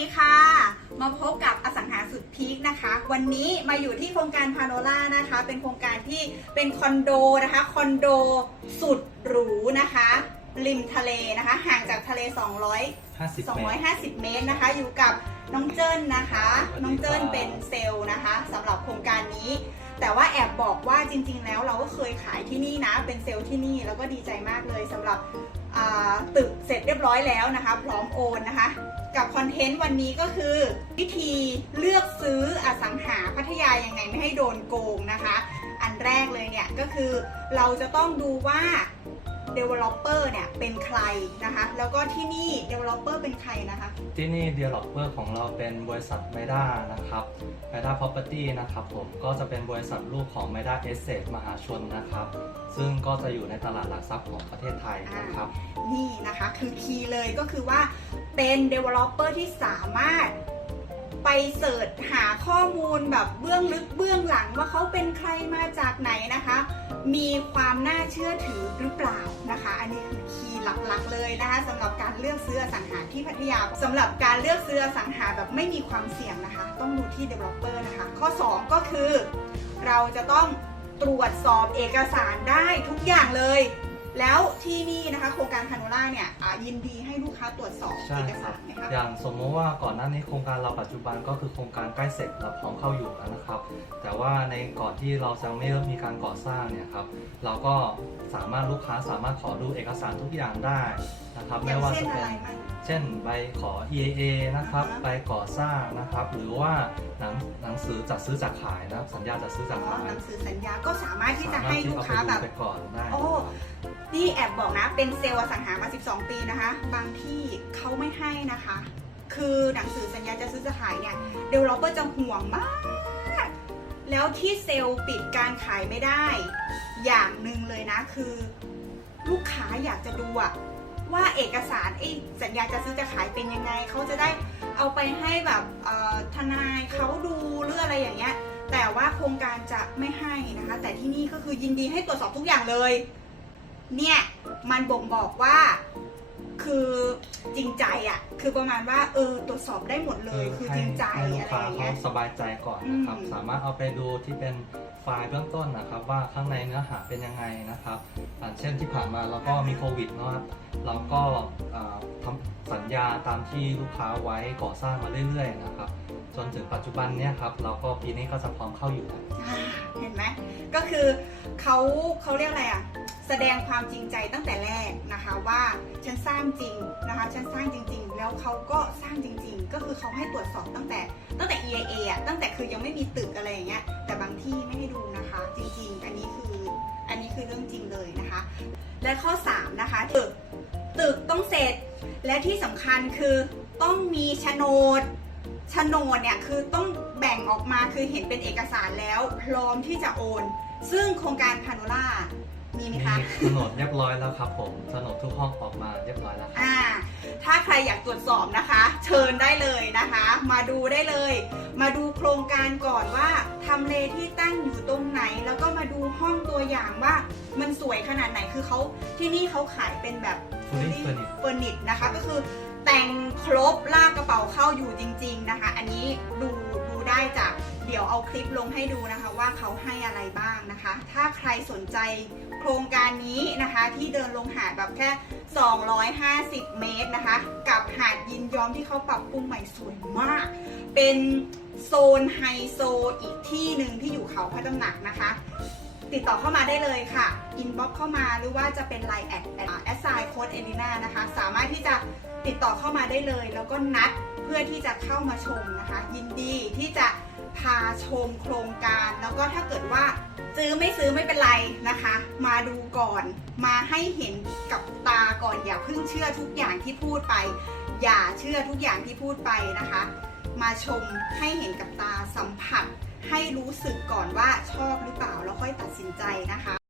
ดีค่ะ มาพบกับอสังหาสุดพีคนะคะ วันนี้มาอยู่ที่โครงการพาโนล่านะคะ เป็นโครงการที่เป็นคอนโดนะคะคอนโดสุดหรูนะคะ ริมทะเลนะคะ ห่างจากทะเล 200 50เมตร250 เมตรนะคะ อยู่กับน้องเจิ้นนะคะสวัสดีครับน้องเจิ้นเป็นเซลล์นะคะสำหรับโครงการนี้ แต่ว่าแอบบอกว่าจริง ๆ แล้วเราก็เคยขายที่นี่นะ เป็นเซลล์ที่นี่แล้วก็ดีใจมากเลยสำหรับอ่า ตึกเสร็จเรียบร้อยแล้วนะคะ พร้อมโอนนะคะ กับคอนเทนต์วันนี้ก็คือวิธีเลือกซื้ออสังหาพัทยายังไงไม่ให้โดนโกงนะคะ อันแรกเลยเนี่ยก็คือเราจะต้องดูว่า developer เนี่ยเป็นใครนะคะ แล้วก็ที่นี่ developer เป็นใครนะคะ ที่นี่ developer ของเราเป็นบริษัท m e d a นะครับ m e d a Property นะครับผมก็จะเป็นบริษัทลูกของ m e d a Estate มหาชนนะครับ ซึ่งก็จะอยู่ในตลาดหลักทรัพย์ของประเทศไทยนะครับ นี่นะคะคือคีย์เลยก็คือว่าเป็น developer ที่สามารถไป เสิร์ชหาข้อมูลแบบเบื้องลึกเบื้องหลังว่าเขาเป็นใครมาจากไหนนะคะ มีความน่าเชื่อถือหรือเปล่านะคะ อันนี้คือคีย์หลักๆเลยนะคะสำหรับการเลือกซื้ออสังหาที่พัทยาสำหรับการเลือกซื้ออสังหาแบบไม่มีความเสี่ยงนะคะ ต้องดูที่ developer นะคะ ข้อ 2 ก็คือ เราจะต้องตรวจสอบเอกสารได้ทุกอย่างเลย แล้วที่นี่นะคะ โครงการพาโนล่าเนี่ยยินดีให้ลูกค้าตรวจสอบใช่เอกคสารับรไหมคะอย่างสมมติว่าก่อนหน้านี้โครงการเราปัจจุบันก็คือโครงการใกล้เสร็จเราพร้อมเข้าอยู่แล้วนะครับ แต่ว่าในก่อนที่เราจะไม่เริ่มมีการก่อสร้างเนี่ยครับ เราก็สามารถลูกค้าสามารถขอดูเอกสารทุกอย่างได้นะครับ อไม่ย่างว่าเช่นจะอะเป็น ไรบ้าง เช่นใบขอ EAA นะครับ อ่าฮะ ใบก่อสร้างนะครับ หรือว่าหนังหนังสือจัดซื้อจัดขายนะครับ สัญญาจัดซื้ออ๋จัอดขายหนังสือสัญญาก็สามารถที่จะสามารให้ถที่ลูกเอาไปค้าดูแบบไปก่อนได้ โอ้ นี่แอบบอกนะ เป็นเซลล์อสังหามา 12 ปีนะคะ บางที่เขาไม่ให้นะคะ คือหนังสือสัญญาจะซื้อจะขายเนี่ยเดเวลลอปเปอร์จะห่วงมาก แล้วที่เซลล์ปิดการขายไม่ได้ อย่างหนึ่งเลยนะคือ ลูกค้าอยากจะดูอะว่าเอกสารไอ้สัญญาจะซื้อจะขายเป็นยังไง เขาจะได้เอาไปให้แบบทนายเขาดูหรืออะไรอย่างเงี้ยแต่ว่าโครงการจะไม่ให้นะคะ แต่ที่นี่ก็คือยินดีให้ตรวจสอบทุกอย่างเลย เนี่ยมันบ่งบอกว่าคือจริงใจอะ่ะ คือประมาณว่าเออตรวจสอบได้หมดเลยคือจริงใจให้ลูอะกไรค้าอย่างเขาเงี้ยสบายใจก่อนนะครับอืมสามารถเอาไปดูที่เป็นไฟล์เบื้องต้นนะครับ ว่าข้างในเนื้อหาเป็นยังไงนะครับอ่าเช่นที่ผ่านมาเราก็มีโควิดเนาะเราก็อ่าทำสัญญาตามที่ลูกค้าไว้ก่อสร้างมาเรื่อยๆนะครับ จนถึงปัจจุบันเนี้ยครับเราก็ปีนี้ก็จะพร้อมเข้าอยู่แล้วอ่าเห็นไหมก็คือเขาเขาเรียกอะไรอะ แสดงความจริงใจตั้งแต่แรกนะคะว่าฉันสร้างจริงนะคะฉันสร้างจริง ๆ แล้วเขาก็สร้างจริง ๆ ก็คือเขาให้ตรวจสอบตั้งแต่ตั้งแต่ EIA อะตั้งแต่คือยังไม่มีตึกอะไรอย่างเงี้ยแต่บางที่ไม่ให้ดูนะคะ จริง ๆ อันนี้คืออันนี้คือเรื่องจริงเลยนะคะ และข้อ 3 นะคะตึกตึกต้องเสร็จ และที่สำคัญคือต้องมีโฉนดโฉนดเนี่ยคือต้องแบ่งออกมาคือเห็นเป็นเอกสารแล้ว พร้อมที่จะโอน ซึ่งโครงการพาโนล่า มีไหมมีคะ โฉนดเรียบร้อยแล้วครับผมโฉนดทุกห้องออกมาเรียบร้อยแล้วครับ อ่า ถ้าใครอยากตรวจสอบนะคะ เชิญได้เลยนะคะ มาดูได้เลย มาดูโครงการก่อนว่าทำเลที่ตั้งอยู่ตรงไหน แล้วก็มาดูห้องตัวอย่างว่ามันสวยขนาดไหนคือเขาที่นี่เขาขายเป็นแบบ Fully furnished เฟอร์นิชนะคะ ก็คือแต่งครบลากกระเป๋าเข้าอยู่จริง ๆนะคะ อันนี้ดูดูได้จาก เดี๋ยวเอาคลิปลงให้ดูนะคะว่าเขาให้อะไรบ้างนะคะ ถ้าใครสนใจโครงการนี้นะคะที่เดินลงหาดแบบแค่ 250 เมตรนะคะ กับหาดยินยอมที่เขาปรับปรุงใหม่สวยมาก เป็นโซนไฮโซอีกที่หนึ่งที่อยู่เขาพระตำหนักนะคะ ติดต่อเข้ามาได้เลยค่ะ อินบ็อกเข้ามาหรือว่าจะเป็น Line แอดแอดไซน์โค้ดเอลิน่านะคะ สามารถที่จะติดต่อเข้ามาได้เลย แล้วก็นัดเพื่อที่จะเข้ามาชมนะคะ ยินดีที่จะ พาชมโครงการ แล้วก็ถ้าเกิดว่าซื้อไม่ซื้อไม่เป็นไรนะคะ มาดูก่อนมาให้เห็นกับตาก่อนอย่าเพิ่งเชื่อทุกอย่างที่พูดไป อย่าเชื่อทุกอย่างที่พูดไปนะคะ มาชมให้เห็นกับตาสัมผัส ให้รู้สึกก่อนว่าชอบหรือเปล่าแล้วค่อยตัดสินใจนะคะ